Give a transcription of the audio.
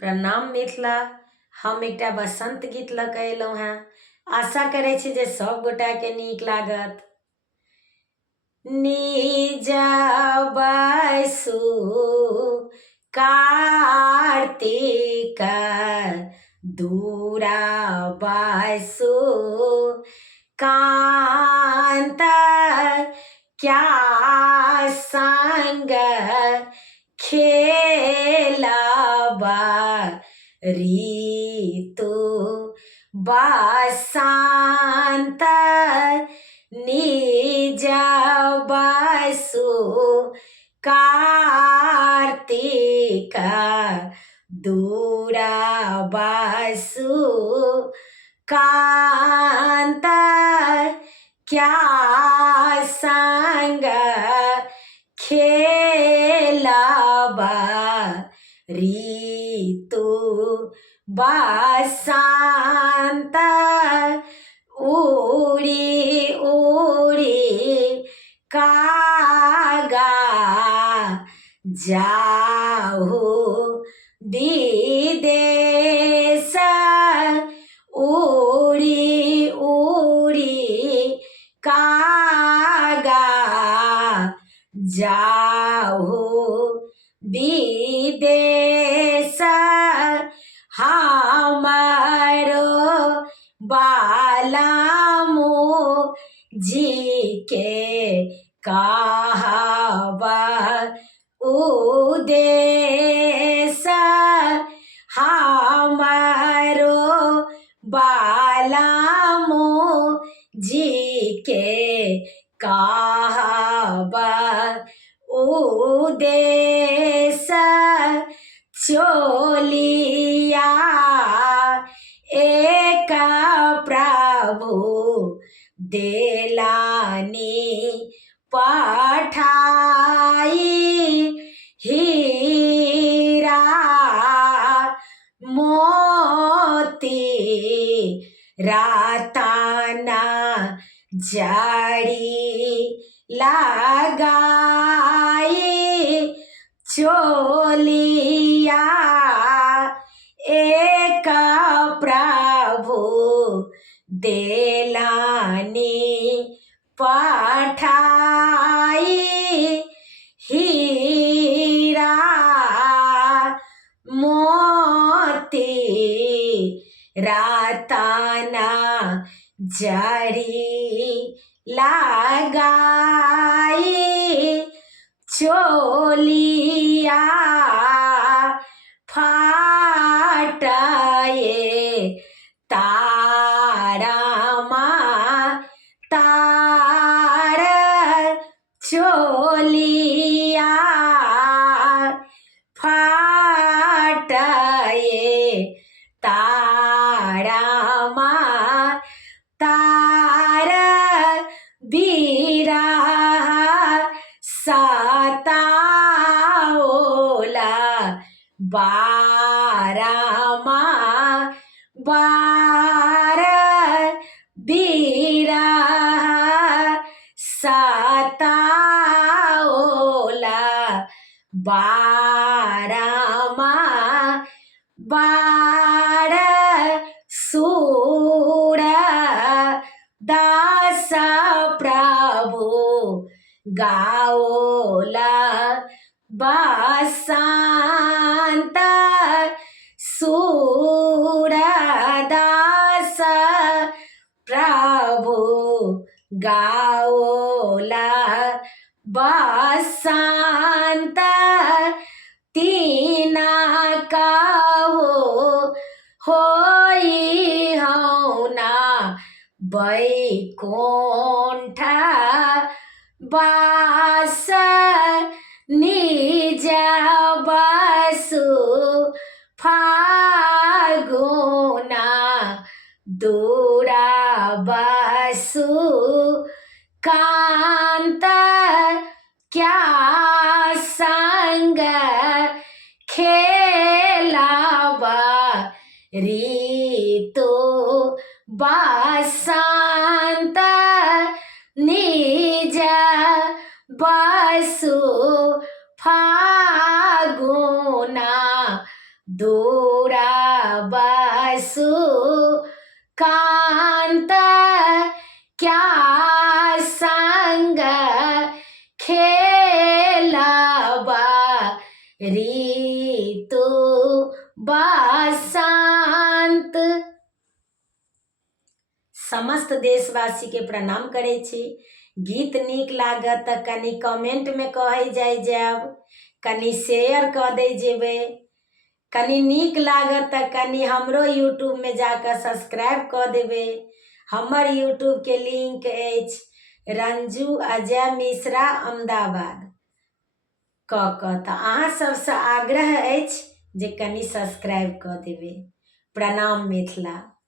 प्रणाम मिथिला। हम एकटा बसंत गीत लऽ कऽ अयलहुँ हेँ। आशा करै छी जे सब गोटाके नीक लागत। निजा बसु कार्तिक दूरा बसु कांत क्या संग खेलबा ऋतु बसंत निज बसु कार्तिक दूरा बसु कांत क्या संग खेलबा ऋतु बसंत उड़ी उड़ी कागा जाहु विदेश उड़ी उड़ी कागा जाहु विदेश हमारो बालामो जी के कहबा उदेश हमारो बालामो जी के कहबा उदेश चोलिया एक प्रभु देलानी पठाई हीरा मोती रतन जड़ी लगाई चोलिया एक प्रभु देलानी पठाई हीरा मोती रतन जड़ी लगाई चोलिया फाटए तारमा तार चोलिया फाटए तारमा तार बिरह सताओला बारमा बार बिरह सताओला बारमा बार सूर दास प्रभु गाओला बसंत सूरदास प्रभु गाओला बसंत तीना कहो होई हौना बैकुंठ बास निज बसु फागुना दूरा बसु कांत क्या संग खेलबा ऋतु बसंत निज बसु फागुना दो बासु कांत क्या संग खेलबा ऋतु बसंत। समस्त देशवासी के प्रणाम करे छी। गीत नीक लागत तऽ कनी कमेंट में कहे जाब, कनी शेयर कऽ दे जेबे। कनी नीक लागत तऽ कनी हमरो यूट्यूब में जाकर सब्सक्राइब कऽ देबे। हमर यूट्यूब के लिंक अछि रंजू अजय मिश्रा अहमदाबाद तऽ अहाँ सबसँ आग्रह अछि जे कनी सब्सक्राइब कऽ देबे। प्रणाम मिथिला।